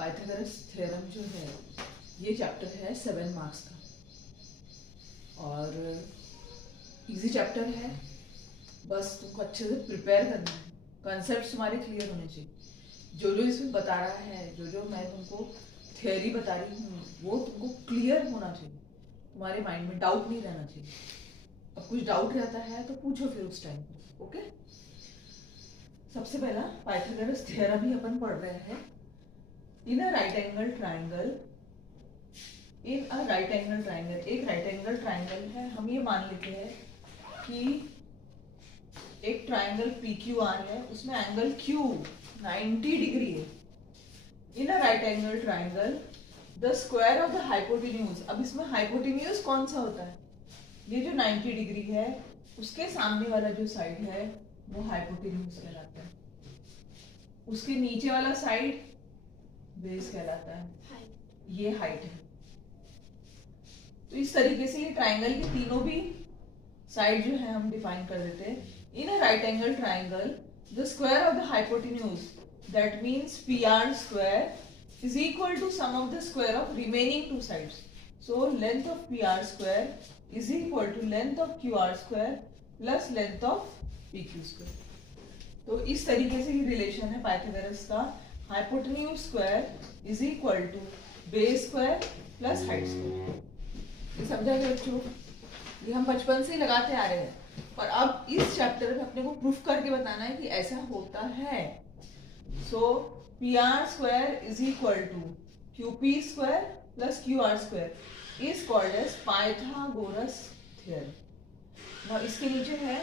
Pythagoras theorem जो है ये चैप्टर है 7 मार्क्स का और इजी चैप्टर है। बस तुमको अच्छे से प्रिपेयर करना है, कॉन्सेप्ट्स तुम्हारे क्लियर होने चाहिए। जो जो इसमें बता रहा है, जो जो मैं तुमको थ्योरी बता रही हूँ वो तुमको क्लियर होना चाहिए, तुम्हारे माइंड में डाउट नहीं रहना चाहिए। अब कुछ डाउट रहता है तो पूछो फिर उस टाइम पर। ओके, सबसे पहला पाइथागोरस थ्योरम ही अपन पढ़ रहे हैं। In a right angle triangle, in a right angle triangle, एक राइट एंगल ट्राइंगल है। हम ये मान लेते हैं कि एक ट्राइंगल PQR है, उसमें एंगल Q 90 डिग्री है। In a right angle triangle the square of the hypotenuse, अब इसमें हाइपोटेन्यूज कौन सा होता है? ये जो 90 डिग्री है उसके सामने वाला जो साइड है वो हाइपोटेन्यूज कहलाता है, उसके नीचे वाला साइड बेस कहलाता है, ये हाइट है। तो इस तरीके से ये ट्राइंगल के तीनों भी साइड जो है हम डिफाइन कर देते हैं। In a right angle triangle the square of the hypotenuse, that means PR square is equal to sum of the square of remaining two sides. So length of PR square is equal to length of QR square plus length of PQ square. तो इस तरीके से ये relation है Pythagoras का। Hypotenuse square is equal to base square plus height square. ये समझा गया बच्चों? ये हम बचपन से ही लगाते आ रहे हैं और अब इस चैप्टर में अपने को प्रूफ करके बताना है कि ऐसा होता है। So PR square is equal to QP square plus QR square is called as Pythagoras theorem. now इसके नीचे है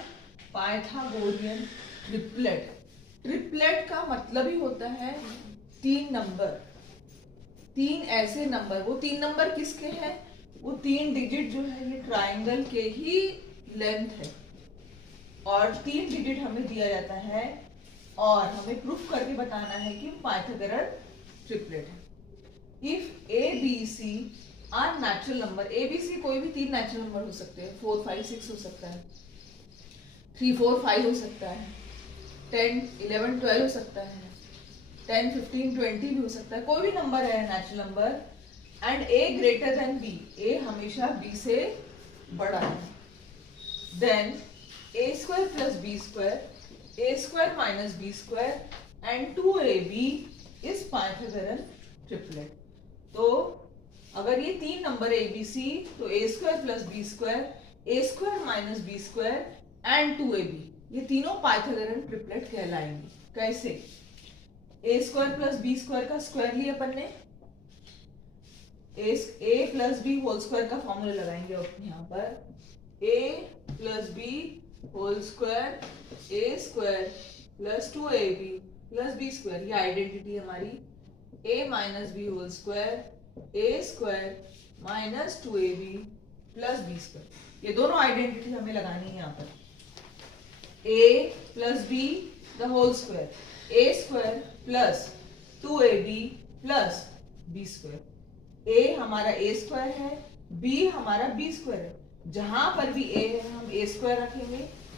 पाइथागोरियन ट्रिपलेट। ट्रिपलेट का मतलब ही होता है 3 नंबर, 3 ऐसे नंबर। वो 3 नंबर किसके हैं? वो 3 डिजिट जो है ये ट्राइंगल के ही लेंथ है और 3 डिजिट हमें दिया जाता है और हमें प्रूफ करके बताना है कि पाइथागोरस ट्रिपलेट है। If ABC are natural number, ABC कोई भी 3 नेचुरल नंबर हो सकते हैं, 4 5 6 हो सकता है, 3 4 5 हो सकता है, 10 11 12 हो सकता है, 10 15 20 भी हो सकता है, कोई भी नंबर है natural number and A greater than B, A हमेशा B से बड़ा है, then A square plus B square, A square minus B square and 2AB is Pythagoras triplet. तो अगर ये 3 नंबर ABC तो A square plus B square, A square minus B square and 2AB, ये तीनों पाइथागोरस ट्रिपलेट कहलाएंगे। कैसे? A square plus B square का स्क्वायर लिया अपन ने, A plus B whole square का फॉर्मूला लगाएंगे यहाँ पर, A plus B whole square, A square plus 2AB plus B square, ये आइडेंटिटी हमारी। A minus B whole square, A square minus 2AB plus B square, ये दोनों identity हमें लगानी है यहाँ पर। A plus B the whole square, A square plus 2AB plus B square. A हमारा A स्क्वायर है, B हमारा B स्क्वायर है। जहां पर भी A है हम A स्क्वायर रखेंगे,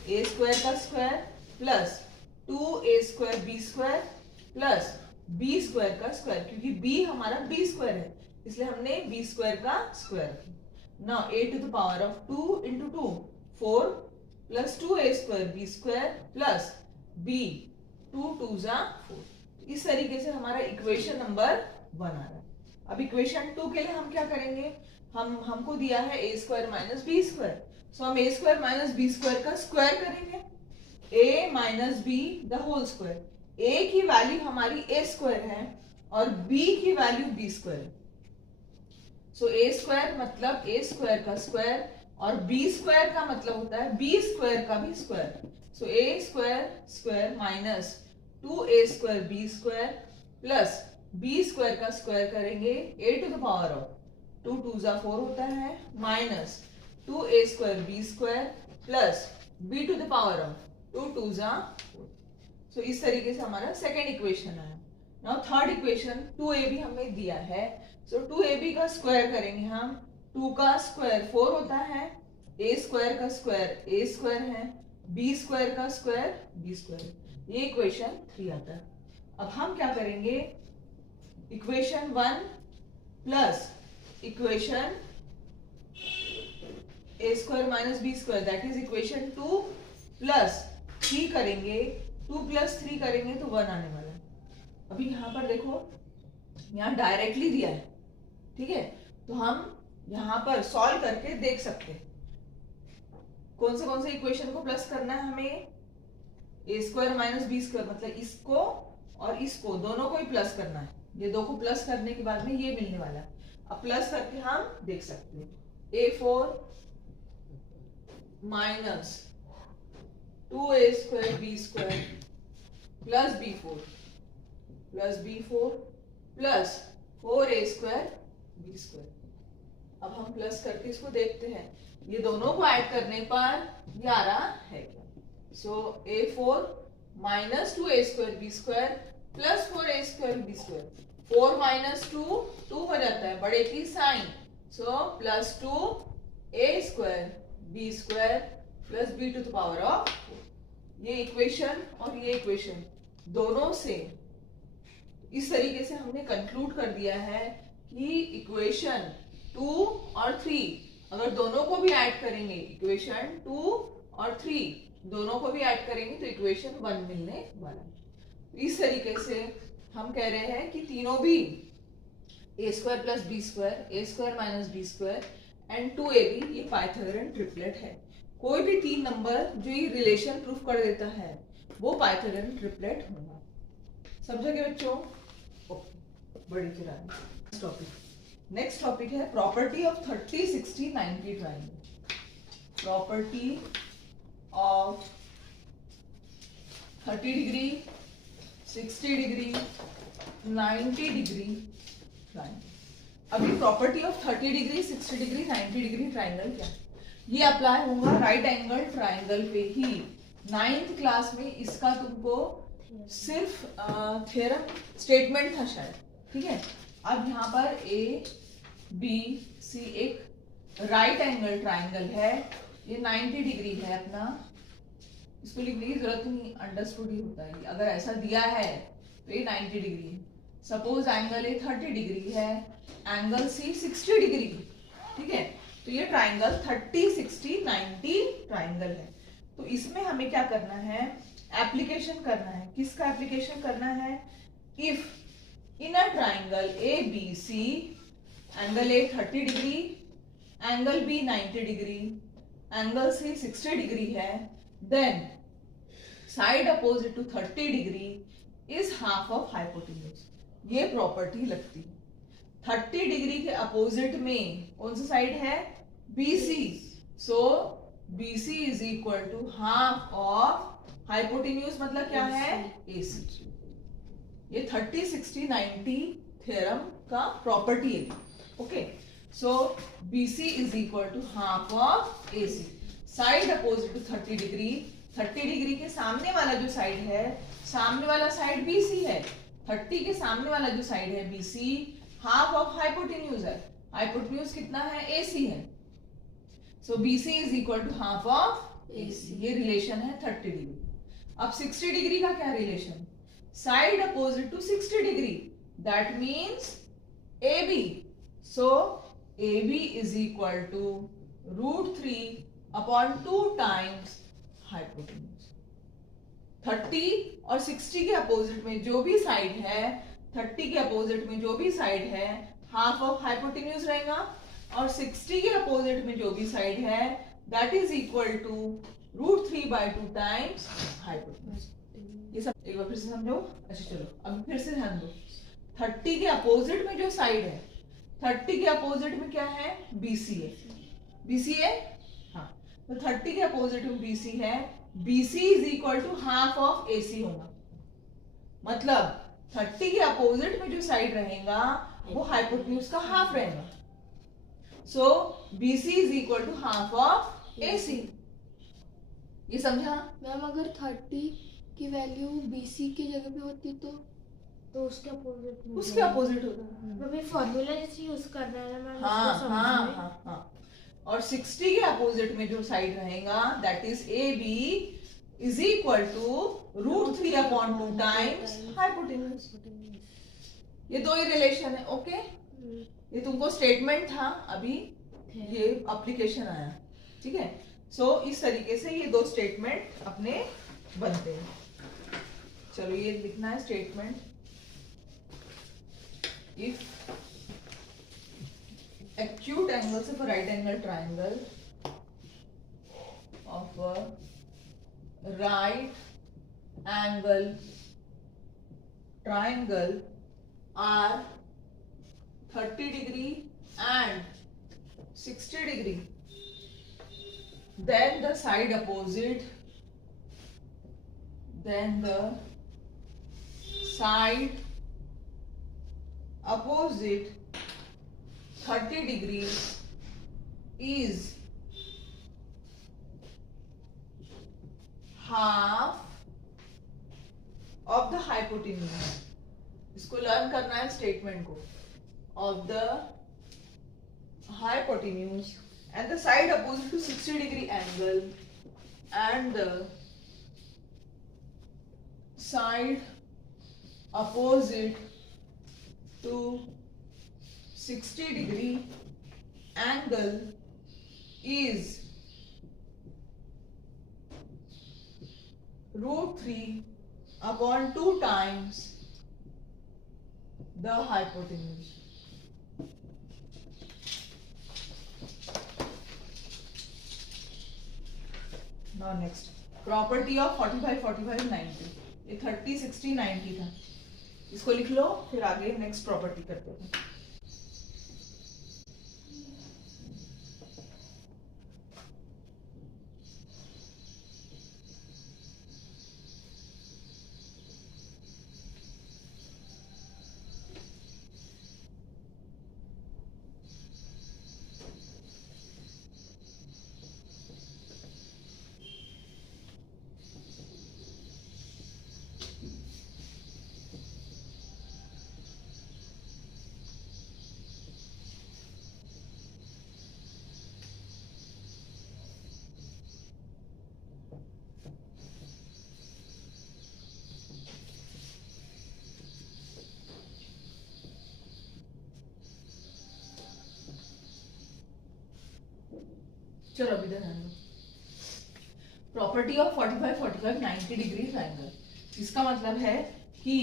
A स्क्वायर का square plus 2A square B square plus B square का स्क्वायर, क्योंकि B हमारा B स्क्वायर है इसलिए हमने B स्क्वायर का स्क्वायर रखा। Now A to the power of 2 into 2 4 plus 2A square B square plus B 2 2 जा 4। इस तरीके से हमारा इक्वेशन नंबर 1 आ रहा है। अब इक्वेशन 2 के लिए हम क्या करेंगे? हमको दिया है A square minus B square, so हम A square minus B square का स्क्वायर करेंगे, A minus B the whole square. A की वैल्यू हमारी A स्क्वायर है और B की वैल्यू B स्क्वायर है। सो A स्क्वायर मतलब A स्क्वायर का स्क्वायर और B स्क्वायर का मतलब होता है B स्क्वायर का भी square. So A square square minus 2A square B square plus B square का स्क्वायर करेंगे, A to the power of 2 2 जा 4 होता है minus 2A square B square plus B to the power of 2 2 जा 4। So इस तरीके से हमारा सेकेंड इक्वेशन आया। नाउ थर्ड इक्वेशन 2AB हमें दिया है, सो 2AB का स्क्वायर करेंगे हम। 2 का स्क्वायर 4 होता है, A स्क्वायर का स्क्वायर A स्क्वायर है, B स्क्वायर का स्क्वायर B स्क्वायर, ये इक्वेशन 3 आता है। अब हम क्या करेंगे? Equation 1 plus equation A square minus B square that is equation 2 plus 3 करेंगे, 2 प्लस 3 करेंगे तो 1 आने वाला है। अभी यहाँ पर देखो, यहाँ डायरेक्टली दिया है, ठीक है, तो हम यहाँ पर सॉल्व करके देख सकते हैं कौन से इक्वेशन को प्लस करना है हमें, ए स्क्वायर माइनस बी स्क्वायर, मतलब इसको और इसको दोनों को ही प्लस करना है। ये दो को प्लस करने के बाद में ये मिलने वाला है। अब प्लस करके हम देख सकते हैं, A4 minus 2a square B square plus B4 plus 4a square B square. अब हम प्लस करके इसको देखते हैं, ये दोनों को ऐड करने पर ये आ रहा है क्या, so A4 minus 2a square B square plus 4a square B square, 4 minus 2 2 हो जाता है, बड़े की sign, so plus 2a square B square plus b to the power of 4। ये इक्वेशन और ये इक्वेशन दोनों से इस तरीके से हमने कंक्लूड कर दिया है कि इक्वेशन 2 और 3 अगर दोनों को भी ऐड करेंगे, इक्वेशन 2 और 3 दोनों को भी ऐड करेंगे तो इक्वेशन 1 मिलने वाला है। इस तरीके से हम कह रहे हैं कि तीनों भी A square plus B square, A square minus B square and 2ab ये पाइथागोरन ट्रिपलेट है। कोई भी 3 नंबर जो ये रिलेशन प्रूफ कर देता है वो पाइथागोरन ट्रिपलेट होगा। समझा क्या बच्चों? बड़ी फिर नेक्स्ट टॉपिक है property of 30, 60, 90 triangle. Property of 30 degree, 60 degree, 90 degree triangle. अभी property of 30 degree, 60 degree, 90 degree triangle क्या है? ये अप्लाई होगा राइट एंगल ट्राइंगल पे ही। 9th क्लास में इसका तुमको सिर्फ थ्योरम स्टेटमेंट था शायद, ठीक है। अब यहाँ पर ए बी सी एक राइट एंगल ट्राइंगल है, ये 90 डिग्री है अपना, इसको लिखने की जरूरत नहीं, अंडरस्टूड ही होता है। अगर ऐसा दिया है तो ये 90 डिग्री है। सपोज एंगल ए 30 डिग्री है, एंगल सी 60 डिग्री, ठीक है, तो ये ट्राइंगल 30, 60, 90 ट्राइंगल है। तो इसमें हमें क्या करना है, एप्लीकेशन करना है। किसका एप्लीकेशन करना है? If in a triangle ABC, angle A 30 degree, angle B 90 degree, angle C 60 degree है, then side opposite to 30 degree is half of hypotenuse। ये प्रॉपर्टी लगती है। 30 डिग्री के अपोजिट में कौन सा साइड है? BC, so BC is equal to half of hypotenuse, मतलब क्या है? AC। ये 30, 60, 90 थ्योरम का प्रॉपर्टी है। Okay, so BC is equal to half of AC। Side opposite to 30 degree, 30 degree के सामने वाला जो साइड है, सामने वाला साइड BC है, 30 के सामने वाला जो साइड है BC हाफ ऑफ हाइपोटेन्यूज है। हाइपोटेन्यूज कितना है? AC है। So BC is equal to half of AC। ये रिलेशन है 30 डिग्री। अब 60 डिग्री का क्या relation? Side opposite to 60 degree, that means AB, so AB is equal to √3 upon 2 times hypotenuse। 30 और 60 के अपोजिट में जो भी साइड है, 30 के अपोजिट में जो भी साइड है हाफ ऑफ हाइपोटेन्यूज रहेगा, और 60 के अपोजिट में जो भी साइड है that is equal to √3/2 times hypotenuse. ये सब एक बार फिर से समझो। अच्छा चलो अब फिर से ध्यान दो। 30 के अपोजिट में जो साइड है, 30 के अपोजिट में क्या है? BC है। BC है, हाँ, तो 30 के अपोजिट में BC है, BC is equal to half of AC होगा। मतलब 30 के अपोजिट में जो साइड रहेगा वो हाइपोटेन्यूज का हाफ रहेगा। So BC is equal to half of AC। ये समझा? मैम अगर 30 की वैल्यू BC की जगह पे होती तो उसके अपोजिट होता है। फॉर्मूला जैसे यूज कर रहा है ना मैम। हाँ। और 60 के अपोजिट में जो साइड रहेगा that is AB is equal to √3/2 times hypotenuse. ये दो ही रिलेशन है. ओके, ये तुमको स्टेटमेंट था, अभी ये एप्लीकेशन आया. ठीक है. सो इस तरीके से ये दो स्टेटमेंट अपने बनते हैं. चलो ये लिखना है statement. If acute angles of a right angle triangle of a right angle triangle are 30 degree and 60 degree, then the side opposite opposite 30 degree is half of the hypotenuse. इसको लर्न करना है स्टेटमेंट को. Of the hypotenuse and the side opposite to 60 degree angle and the side opposite to 60 degree angle is √3/2 times the hypotenuse. Now next, property of 45, 45, 90. ये 30, 60, 90 था. इसको लिख लो, फिर आगे नेक्स्ट प्रॉपर्टी करते हैं. चलो अभी ध्यान दो. Property of 45, 45, 90 degree triangle. इसका मतलब है कि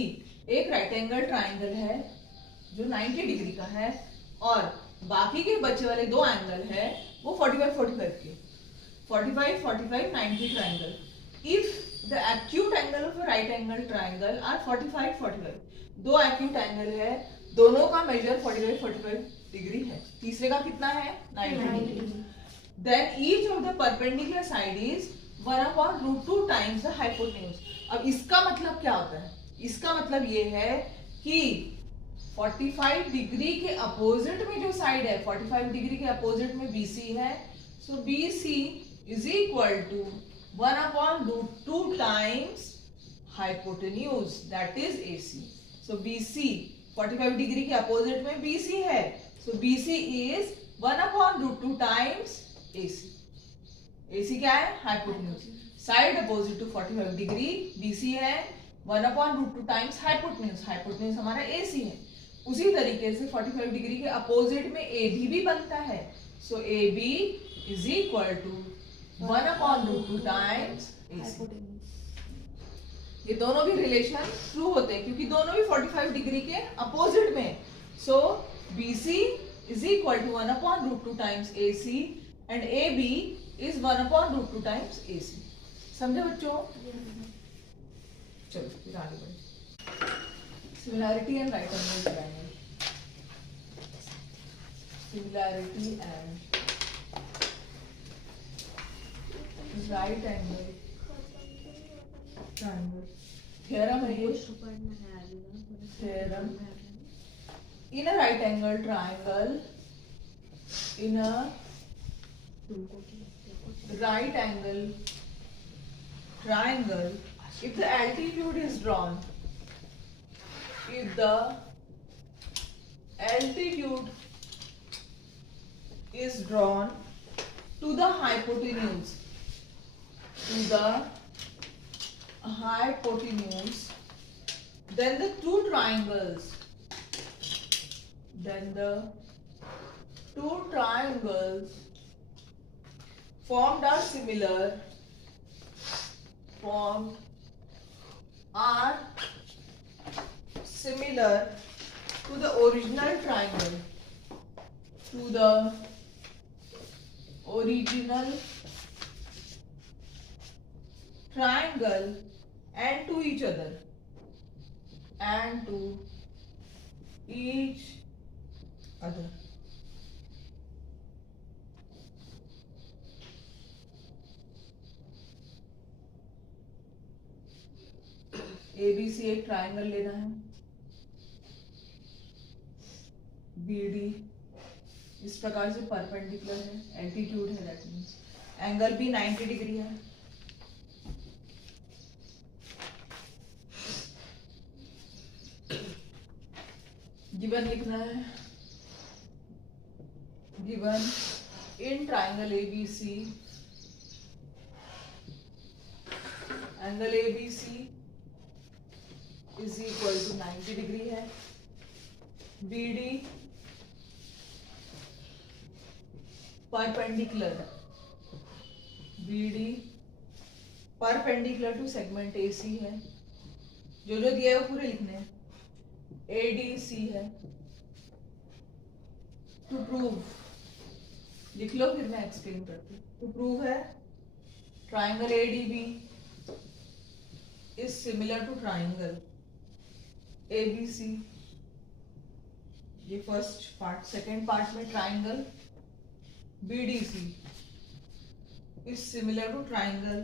एक राइट एंगल ट्राइंगल है जो 90 डिग्री का है और बाकी के बचे वाले दो एंगल है वो 45, 45 के. 45, 45, 90 triangle. If the acute angle of a right angle triangle are 45, 45. दो एक्यूट एंगल है, दोनों का मेजर 45, 45 डिग्री है. तीसरे का कितना है? 90 degree. Then each of the perpendicular side is 1/√2 times the hypotenuse. अब इसका मतलब क्या होता है? इसका मतलब ये है कि 45 डिग्री के अपोजिट में जो साइड है, 45 डिग्री के अपोजिट में BC है, so BC is equal to 1/√2 times hypotenuse, that is AC. So BC 45 degree के अपोजिट में BC है, so BC is 1/√2 times AC. AC क्या है? Hypotenuse. Side opposite to 45 degree BC है, 1/√2 टाइम्स हाइपोटेन्यूज. हाइपोटेन्यूज हमारा AC है. उसी तरीके से 45 डिग्री के अपोजिट में AB भी बनता है. So AB is equal to 1/√2 times AC. ये दोनों भी रिलेशन ट्रू होते हैं क्योंकि दोनों भी 45 डिग्री के अपोजिट में. So BC is equal to 1/√2 times AC and AB is 1/√2 times AC. समझे बच्चों? चलो फिर आगे बढ़े. Similarity and right angle triangle. Similarity and right angle triangle. Theorem है ये. Theorem. In a right angle triangle, in a right angle triangle, if the altitude is drawn, if the altitude is drawn to the hypotenuse, then the two triangles then the two triangles formed are similar to the original triangle, and to each other, ABC एक triangle लेना है, BD इस प्रकार से perpendicular है, altitude है, that means angle भी 90 degree है। गिवन लिखना है, given in triangle ABC, angle ABC is equal to 90 degree है, BD perpendicular to segment AC है, जो दिया है वो पूरे लिखने हैं, ADC है। टू प्रूव लिख लो, फिर मैं एक्सप्लेन करती हूँ। टू प्रूव है triangle ADB is similar to triangle ABC, ये फर्स्ट पार्ट। सेकेंड पार्ट में triangle BDC is similar to triangle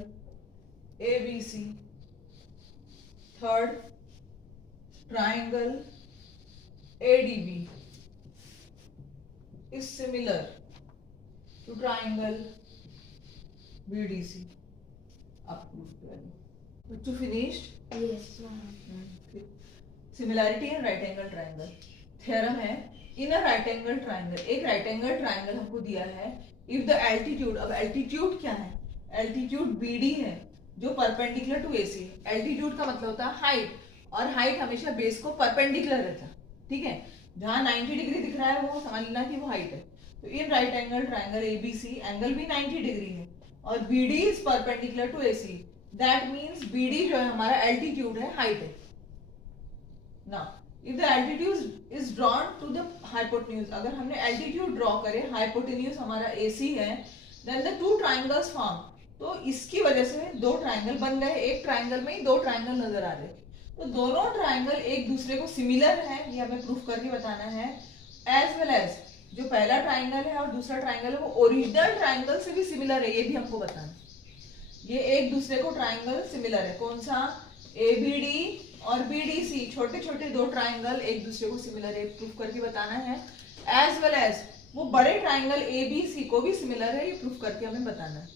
ABC। Third, triangle ADB is similar to triangle BDC। अब proof करें। बच्चों finished? Yes. Similarity in right angle triangle. Theorem है, in a right angle triangle, एक right angle triangle हमको दिया है, if the altitude, अब altitude क्या है? एल्टीट्यूड BD है जो परपेंडिकुलर टू AC है। एल्टीट्यूड का मतलब होता है हाइट, और हाइट हमेशा बेस को परपेंडिकुलर रहता है, ठीक है। जहां 90 डिग्री दिख रहा है वो समझ लेना कि वो हाइट है। तो in right angle triangle ABC angle भी 90 डिग्री है और BD is perpendicular to AC, that means BD जो है हमारा एल्टीट्यूड है, हाइट है। Now, if the altitude is drawn to the hypotenuse, अगर हमने altitude draw करे, hypotenuse हमारा AC है, then the two triangles form, तो इसकी वजह से दो ट्राइंगल बन गए। एक ट्राइंगल में ही दो ट्राइंगल नजर आ रहे, तो दोनों ट्राइंगल एक दूसरे को सिमिलर है, ये हमें प्रूफ करके बताना है। एज वेल एज जो पहला ट्राइंगल है और दूसरा ट्राइंगल है वो ओरिजिनल ट्राइंगल से भी सिमिलर है, ये भी हमको बताना है। ये एक दूसरे को ट्राइंगल सिमिलर है, कौन सा? ABD और BDC, छोटे छोटे दो ट्राइंगल एक दूसरे को सिमिलर है, प्रूफ करके बताना है। एज वेल एज वो बड़े ट्राइंगल ABC को भी सिमिलर है, ये प्रूफ करके हमें बताना है।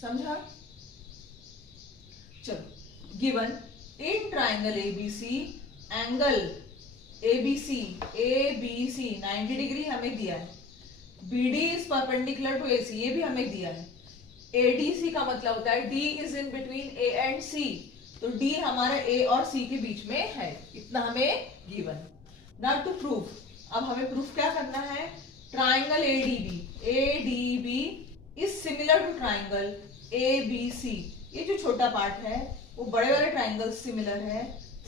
समझा? चलो, given in triangle ABC angle ABC 90 degree हमें दिया है, BD is perpendicular to AC, ये भी हमें दिया है। ADC का मतलब होता है D is in between A and C, तो D हमारा A और C के बीच में है, इतना हमें गिवन। नाउ टू प्रूफ, अब हमें प्रूफ क्या करना है? Triangle ADB is similar to triangle ABC, ये जो छोटा पार्ट है वो बड़े वाले ट्राइंगल सिमिलर है।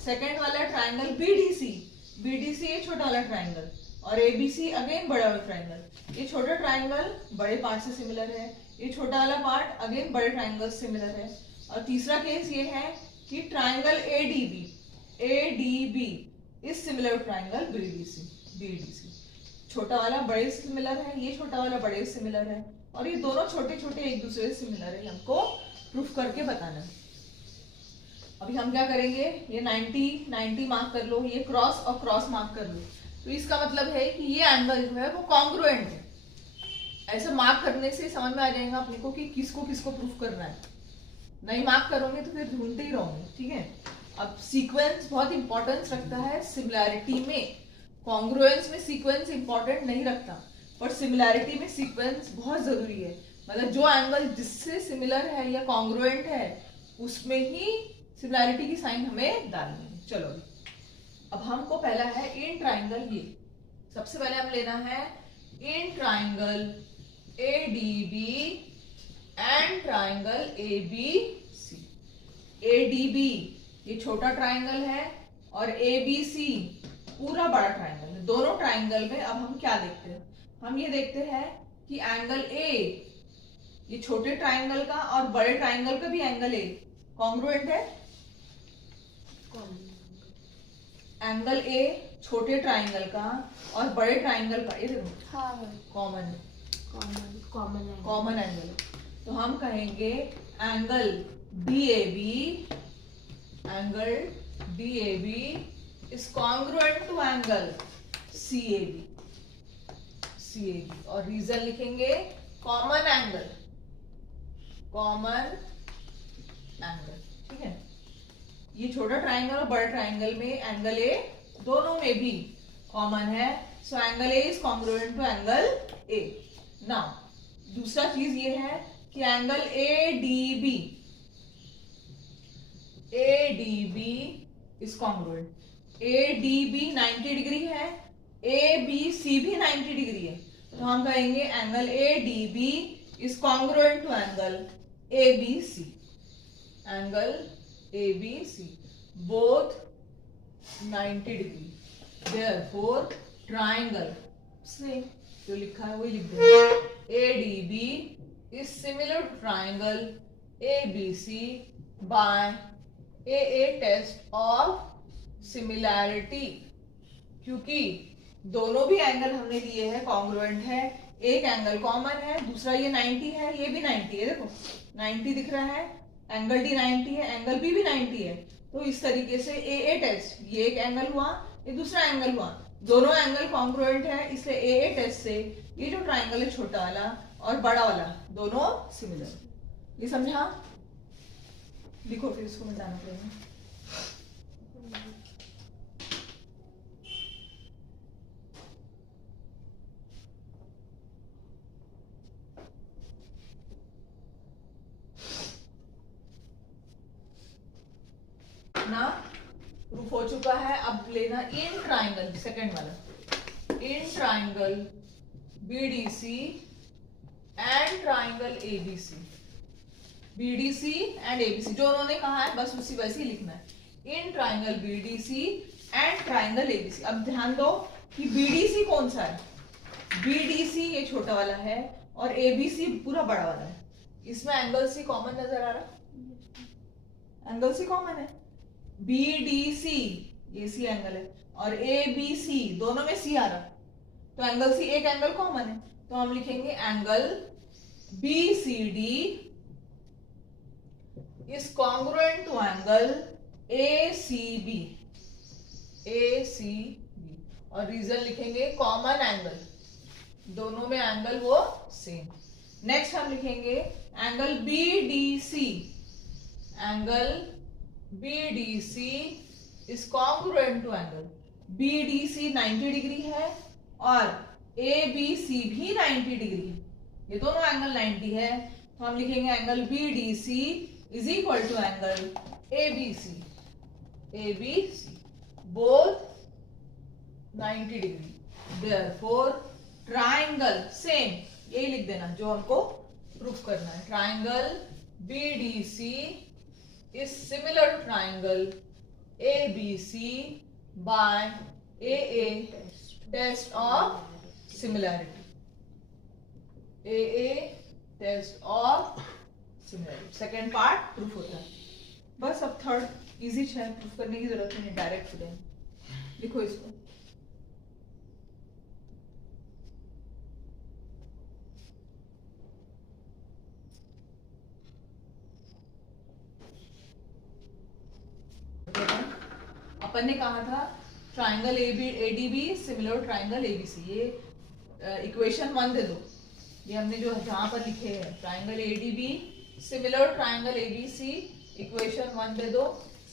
सेकेंड वाला ट्राइंगल BDC ये छोटा वाला ट्राइंगल, और ABC अगेन बड़ा वाला ट्राइंगल। ये छोटा ट्राइंगल बड़े पार्ट से सिमिलर है, ये छोटा वाला पार्ट अगेन बड़े ट्राइंगल सिमिलर है। और तीसरा केस ये है कि triangle ADB is similar to triangle BDC। छोटा वाला बड़े से सिमिलर है, ये छोटा वाला बड़े से सिमिलर है, और ये दोनों छोटे छोटे एक दूसरे से सिमिलर है, हमको प्रूफ करके बताना है। अभी हम क्या करेंगे? ये 90 मार्क कर लो, ये क्रॉस और क्रॉस मार्क कर लो, तो इसका मतलब है कि ये एंगल जो है वो कॉन्ग्रुएंट है। ऐसा मार्क करने से समझ में आ जाएगा अपने को कि किसको किसको प्रूफ करना है। नहीं मार्क करोगे तो फिर ढूंढते ही रहोगे, ठीक है। अब सीक्वेंस बहुत इंपॉर्टेंस रखता है सिमिलैरिटी में, कॉन्ग्रुएंस में सीक्वेंस इंपॉर्टेंट नहीं रखता, पर सिमिलैरिटी में सीक्वेंस बहुत जरूरी है। मतलब जो एंगल जिससे सिमिलर है या कॉन्ग्रुएंट है उसमें ही सिमिलैरिटी की साइन हमें डालनी है। चलो अब हमको पहला है इन ट्राइंगल, ये सबसे पहले हम लेना है in triangle ADB and triangle ABC। ADB ये छोटा ट्राइंगल है और ABC पूरा बड़ा ट्राइंगल है। दोनों ट्राइंगल में अब हम क्या देखते हैं, हम ये देखते हैं कि एंगल A ये छोटे ट्राइंगल का और बड़े ट्राइंगल का भी एंगल A कॉन्ग्रुएंट है। एंगल A छोटे ट्राइंगल का और बड़े ट्राइंगल का, ये देखो हाँ कॉमन कॉमन एंगल। तो हम कहेंगे angle DAB is congruent to angle CAB। और रीजन लिखेंगे कॉमन एंगल, ठीक है। ये छोटा ट्राइंगल और बड़ा ट्राइंगल में एंगल A दोनों में भी कॉमन है, so angle A is congruent to angle A। Now दूसरा चीज ये है कि angle ADB is congruent. ADB 90 degree है, ABC भी 90 डिग्री है, तो हम कहेंगे angle ADB is congruent to angle ABC। Both 90 degree, therefore triangle से जो लिखा है वही लिख देंगे। ADB is similar to triangle ABC by AA test of similarity. क्योंकि दोनों भी एंगल हमने लिए हैं कॉन्ग्रुएंट है, एक एंगल कॉमन है, दूसरा ये 90 है, ये भी 90 है, देखो 90 दिख रहा है, एंगल D 90 है, एंगल B भी 90 है। तो इस तरीके से AA टेस्ट, ये एक एंगल हुआ, ये दूसरा एंगल हुआ, दोनों एंगल कॉन्ग्रुएंट है, इसलिए AA टेस्ट से ये जो ट्राइंगल है छोटा वाला और बड़ा वाला दोनों सिमिलर। ये समझा? लिखो फिर इसको मिटाना पड़ेगा। ना प्रूफ हो चुका है। अब लेना इन ट्राइंगल, सेकंड वाला, in triangle BDC and triangle ABC। BDC and ABC जो उन्होंने कहा है बस उसी वैसे ही लिखना है। In triangle BDC and triangle ABC। अब ध्यान दो कि BDC कौन सा है, BDC ये छोटा वाला है और ABC पूरा बड़ा वाला है। इसमें एंगल C कॉमन नजर आ रहा, एंगल C कॉमन है। BDC ये C एंगल है और ABC दोनों में C आ रहा, तो एंगल C एक एंगल कॉमन है, तो हम लिखेंगे angle BCD is congruent to angle ACB। और रीजन लिखेंगे कॉमन एंगल, दोनों में एंगल वो सेम। नेक्स्ट हम लिखेंगे angle BDC is congruent to angle BDC 90 degree है और ABC भी 90 डिग्री है, ये दोनों एंगल 90 है, तो हम लिखेंगे angle BDC is equal to angle ABC both 90 degree. Therefore triangle same, यही लिख देना जो हमको प्रूफ करना है। Triangle BDC is similar to triangle ABC by AA test of similarity। AA test of similarity second part proof होता है। बस अब थर्ड इजी है, प्रूफ करने की जरूरत नहीं, डायरेक्ट करें। लिखो इसको, अपन ने कहा था triangle ADB similar triangle ABC। ये इक्वेशन 1 दे दो, ये हमने जो जहां पर लिखे हैं triangle ADB similar triangle ABC, equation 1 दे दो।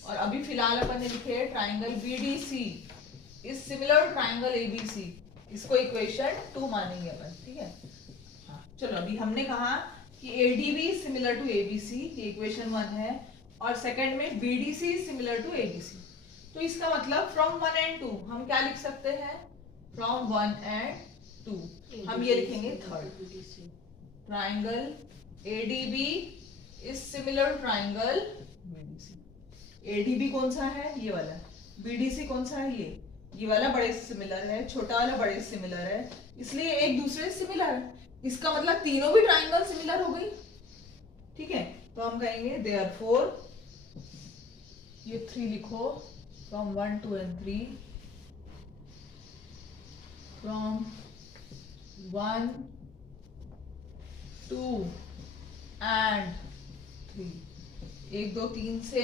और अभी फिलहाल अपन ने लिखे हैं triangle BDC is similar triangle ABC, इसको इक्वेशन 2 मानेंगे अपन, ठीक है। हाँ चलो, अभी हमने कहा कि ADB सिमिलर टू ABC, ये इक्वेशन 1 है, और सेकंड में BDC सिमिलर टू ABC। तो इसका मतलब फ्रॉम 1 and 2 हम क्या लिख सकते हैं, फ्रॉम 1 and 2. हम ये लिखेंगे third. Triangle ADB is similar to triangle BDC. ADB कौन सा है? ये वाला. BDC कौन सा है? ये वाला बड़े से सिमिलर है, छोटा वाला बड़े से सिमिलर है, इसलिए एक दूसरे से सिमिलर है. इसका मतलब तीनों भी ट्राइंगल सिमिलर हो गई. ठीक है, तो हम कहेंगे देयरफॉर, ये 3 लिखो, फ्रॉम 1, 2 and 3, फ्रॉम 1, 2 and 3, 1, 2, 3 से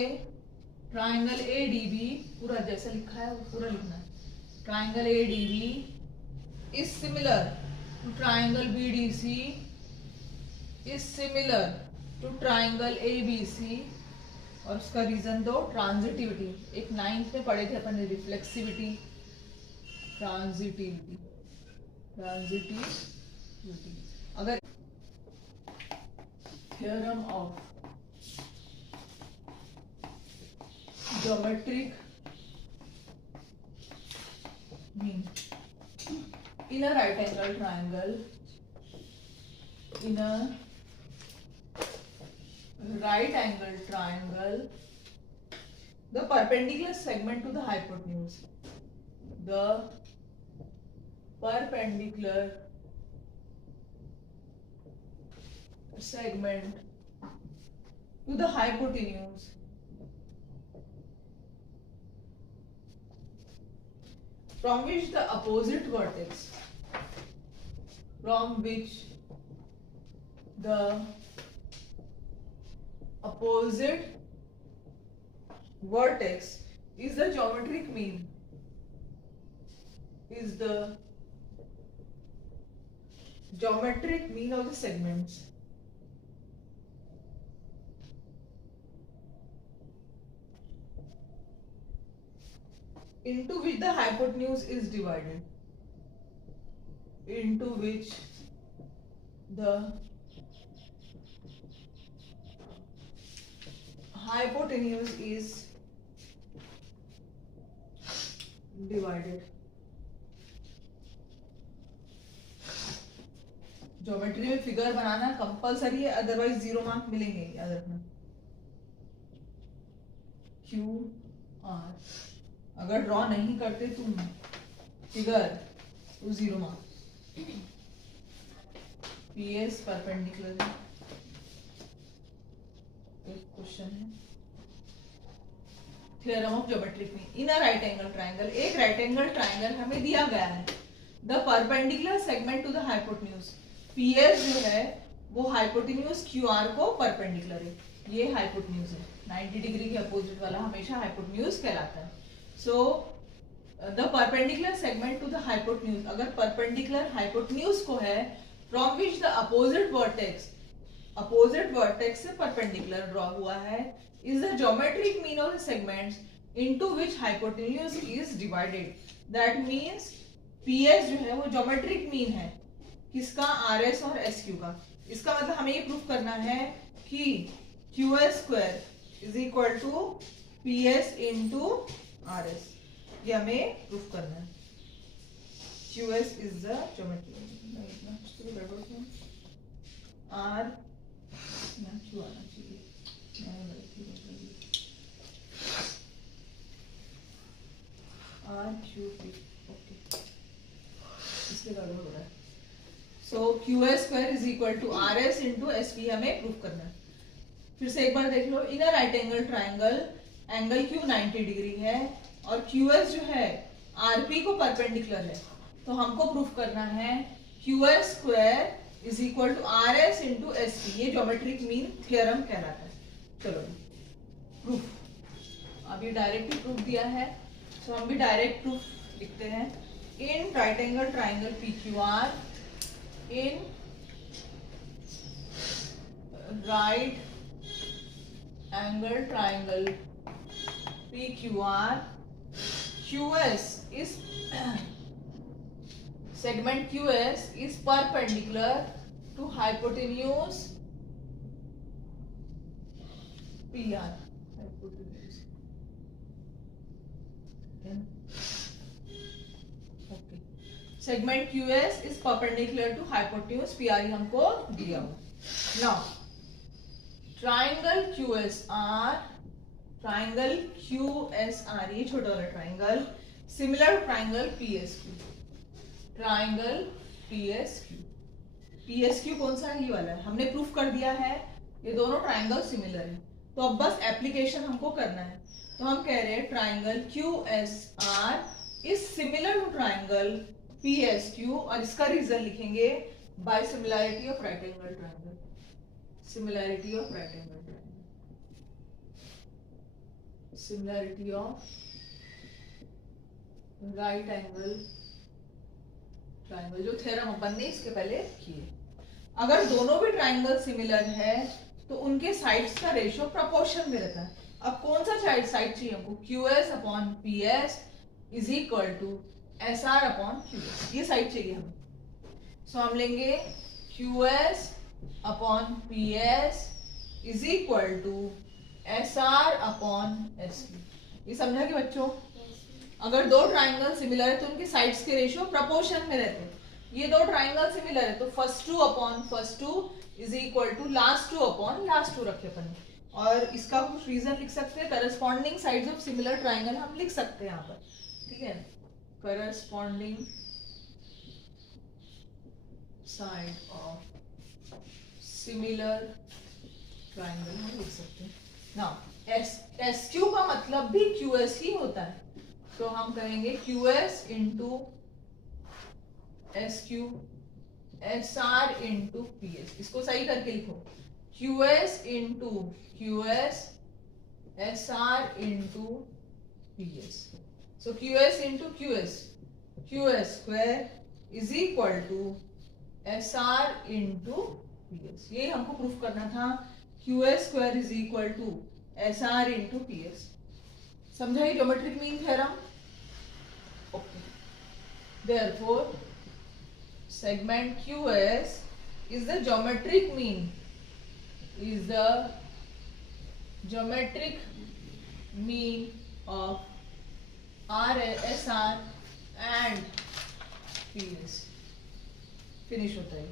ट्राइंगल ADB, पूरा जैसा लिखा है वो पूरा लिखना है. Triangle ADB is similar to triangle BDC is similar to triangle ABC. और उसका रीजन दो, ट्रांजिटिविटी. एक 9th में पढ़े थे अपन ने, रिफ्लेक्सिविटी, ट्रांजिटिविटी. अगर theorem of geometric mean in a right angle triangle, in a right angle triangle, the perpendicular segment to the hypotenuse, the perpendicular segment to the hypotenuse from which the opposite vertex, from which the opposite vertex is the geometric mean, is the geometric mean of the segments. Into which the hypotenuse is divided, into which the hypotenuse is divided. Geometry में figure बनाना compulsory है, otherwise 0 mark मिलेंगे, याद रखना. QR, अगर draw नहीं करते तुम figure तो 0 मार्क. PS परपेंडिकुलर है. एक क्वेश्चन है, theorem of geometric mean in a right angle triangle. एक राइट एंगल ट्राइंगल हमें दिया गया है. The perpendicular segment to the hypotenuse. PS जो है वो हाइपोटेन्यूज QR को परपेंडिकुलर है. ये हाइपोटेन्यूज है, 90 डिग्री के अपोजिट वाला हमेशा हाइपोटेन्यूज कहलाता है. So the perpendicular segment to the hypotenuse, अगर perpendicular hypotenuse को है, from which the opposite vertex से perpendicular draw हुआ है, is the geometric mean of the segments into which hypotenuse is divided. That means PS जो है वो geometric mean है किसका? RS और SQ का. इसका मतलब हमें ये प्रूफ करना है कि QS square is equal to PS into RS. ये हमें प्रूफ करना है. QS is the geometry. R Q आना चाहिए. RQP. ओके, इसलिए गड़बड़ हो रहा है. So QS square is equal to RS into SP हमें प्रूफ करना है. फिर से एक बार देख लो. In a right angle triangle angle Q 90 degree है और QS जो है RP को परपेंडिकुलर है, तो हमको प्रूफ करना है QS square is equal to RS into SP. ये ज्योमेट्रिक मीन थ्योरम कहलाता है. चलो प्रूफ. अभी डायरेक्ट प्रूफ दिया है, तो हम भी डायरेक्ट प्रूफ लिखते हैं. इन right angle triangle PQR, in right angle triangle PQR, QS is segment QS is perpendicular to hypotenuse PR. Hypotenuse. Okay. Segment QS is perpendicular to hypotenuse PRE हमको दिया हुआ. नाउ ट्राइंगल QSR ये छोटा वाला triangle similar triangle PSQ. Triangle PSQ कौन सा है? ये वाला है. हमने प्रूफ कर दिया है ये दोनों ट्राइंगल सिमिलर है. तो अब बस एप्लीकेशन हमको करना है. तो हम कह रहे हैं triangle QSR is similar to triangle PSQ और इसका रीजन लिखेंगे by similarity of right angle triangle. Similarity of right angle triangle. Similarity of right angle triangle. जो थ्योरम अपन ने इसके पहले किए. अगर दोनों भी ट्राइंगल सिमिलर है तो उनके साइड्स का रेशियो प्रोपोर्शन में रहता है. अब कौन सा साइड चाहिए हमको? QS upon PS is equal to SR upon QS. ये साइड चाहिए हमें. सो हम लेंगे QS upon PS is equal to SR upon SQ. ये समझा कि बच्चों? अगर दो ट्राइंगल सिमिलर है तो उनके साइड्स के रेशियो प्रोपोर्शन में रहते हैं. ये दो ट्राइंगल सिमिलर है तो first two upon first two is equal to last two upon last two रखे अपन. और इसका कुछ रीजन लिख सकते हैं. Corresponding sides of similar triangle हम लिख सकते हैं यहाँ पर. ठीक है, corresponding side of similar triangle हम लिख सकते हैं. नाउ SQ का मतलब भी QS ही होता है. तो हम कहेंगे QS into SQ SR into PS. इसको सही करके लिखो. QS into QS SR into PS. So QS into QS square is equal to SR into PS. ये हमको प्रूफ करना था. QS square is equal to SR into PS. समझा ये geometric mean theorem? Okay. Therefore segment QS is the geometric mean of SR and PS. Finish होता है.